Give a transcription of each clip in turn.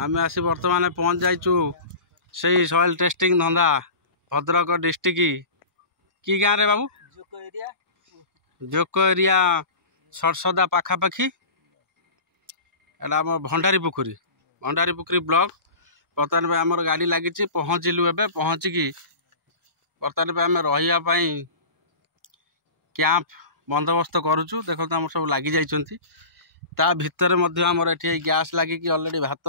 आम आसी बर्तमान पहुँच जाइचु से सॉइल टेस्टिंग धंदा भद्रक डिस्ट्रिक्ट की गाँव रे बाबू जोक एरिया सरसदा पाखापाखि एटा आम भंडारी पुखुरी ब्लॉक बर्तमान आमर गाड़ी लगी पहुँचलु ए पहुँचिकी बर्तमान आम रही कैंप बंदोबस्त करुचु देखो आम सब लगी जाइछंती ता भितर आमर ये गैस लगी ऑलरेडी भात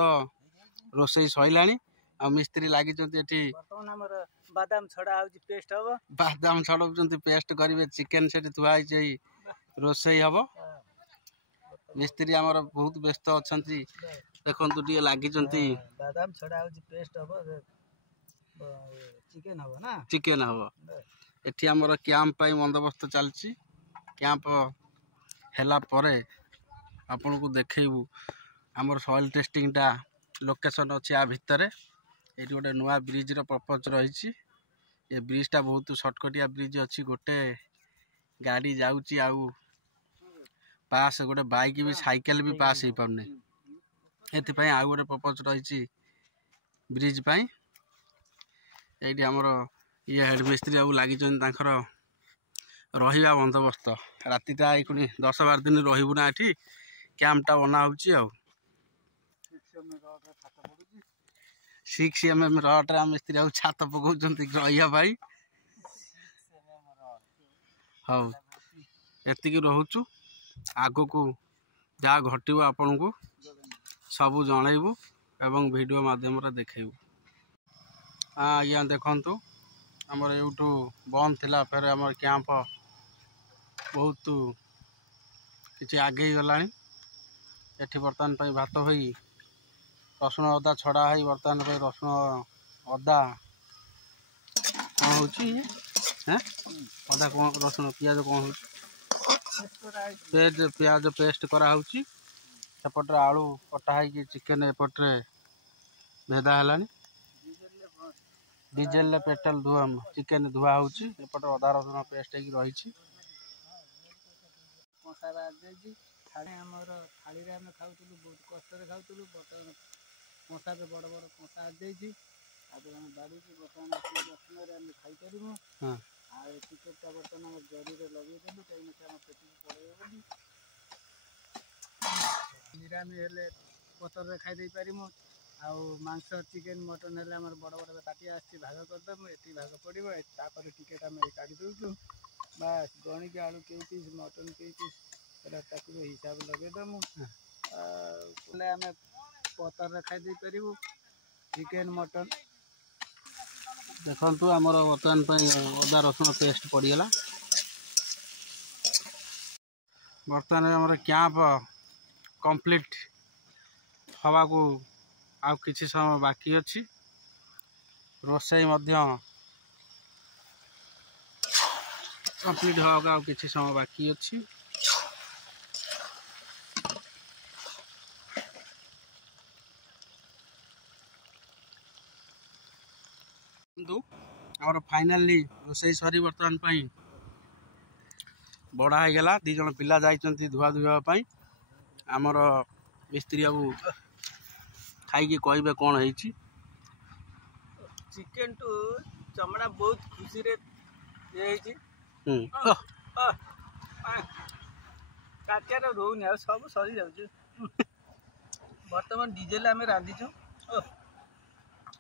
रोसई सैलानी आ मिस्त्री लगी बादाम छड़ा पेस्ट हम बादाम छड़ाऊँ पेस्ट करेंगे चिकेन से थुआई रोसई हम मिस्त्री आमर बहुत व्यस्त अच्छा देखु टे लगी बादाम छड़ा पेस्ट हम चिकेन हम ना चिकेन हम एटी आमर कैंप पाई बंदोबस्त चलती कैंप हैला परे आपन को देखू आमर सॉइल टेस्टिंग टा लोकेशन अच्छी आ भितर ये गोटे नुआ ब्रिज प्रपोज रही ये ब्रिज टा बहुत सर्टकटिया ब्रिज अच्छी गोटे गाड़ी जाऊँगी आउ पास गोटे बाइक भी साइकेल भी पास हो पारना ये आउ गोटे प्रपोज रही ब्रिज पाई ये आमर ये हेड मिस्त्री आउ लगी रहा बंदोबस्त रातिटा ये 10-12 दिन रहबू ना ये कैंपटा बना हो 6 mm रड्रे मिस्त्री आउ छात पकाउं रही हाँ एति रोचु आग को जहाँ घटू आपण को सबू जनइबू एवं वीडियो माध्यम देखू हाँ आज्ञा देखु आमर यूटू बंद थिला फेर आमर कैंप बहुत किसी आगे गला एठी बर्तमान पे भात होई रसुण अदा छड़ा है बर्तमान पे रसुण अदा कौन हो अदा कौन रसुण पियाज कौन हो पियाज पेस्ट कराऊँगी सेपटे आलू कटा है चिकेन एपटे भेदा है डीजेल पेट्रोल धुआ चिकेन धुआ होपटे अदा रसुण पेस्ट रही थाली आम खाऊँ बहुत कष्ट खाऊँ बर्तमान कंसा बड़ बड़ कंसा आम बाड़ी बर्तमान रसुण खाईपर टिकेटा बर्तमान जरी लगेदेलु कहीं आम पेट पड़े निरामी हेले पतर खाई पारमु आंस चिकेन मटन हेले आम बड़ बड़ ताटिया भाग करदेमु ये भाग पड़ो तापर टिकेट आम काढ़ी दौचु बास गणिक आलू कई पीस मटन कई पीस हिसाब लगेदेमु आम पतर खाई पारू चिकेन मटन देखु आमर बर्तमान अदा रसुण पेस्ट पड़गला बर्तमान आमर कैंप कंप्लीट हवा को आउ किछि समय बाकी अच्छी रोसई कंप्लीट हवा आउ किछि समय बाकी अच्छी आमर फाइनाली रोसई सरी बर्तमान बड़ा हो गला 2 जन पिला जाइछंती धुआ धुआपाई आमर मिस्त्री बाबू खाई कहे कौन है चिकेन टू चमड़ा बहुत खुशी रे ये काटिया रोनी सब सरी जाऊँ बर्तमान डीजेल आम रांधिचु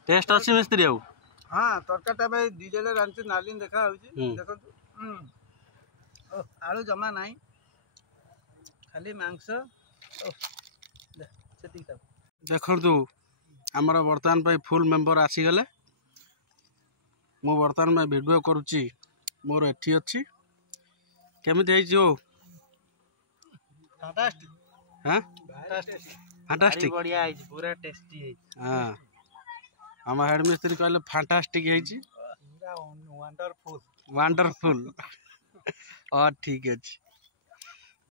टेस्ट अच्छी मिस्त्री बाबू हाँ तरकारीटा भाई डीजेल रांधि नाली देखा देखो आलू जमा नहीं खाली मांस देखु आमर बर्तमान पे फुल मेंबर आसीगले मु बर्तमान में वीडियो करुच्ची मोर एठी अच्छी केमिति है जो हाँ फैंटास्टिक बढ़िया है पूरा टेस्टी है हाँ आम हेड मिस्त्री कहले फैंटास्टिक है वंडरफुल वंडरफुल और ठीक है।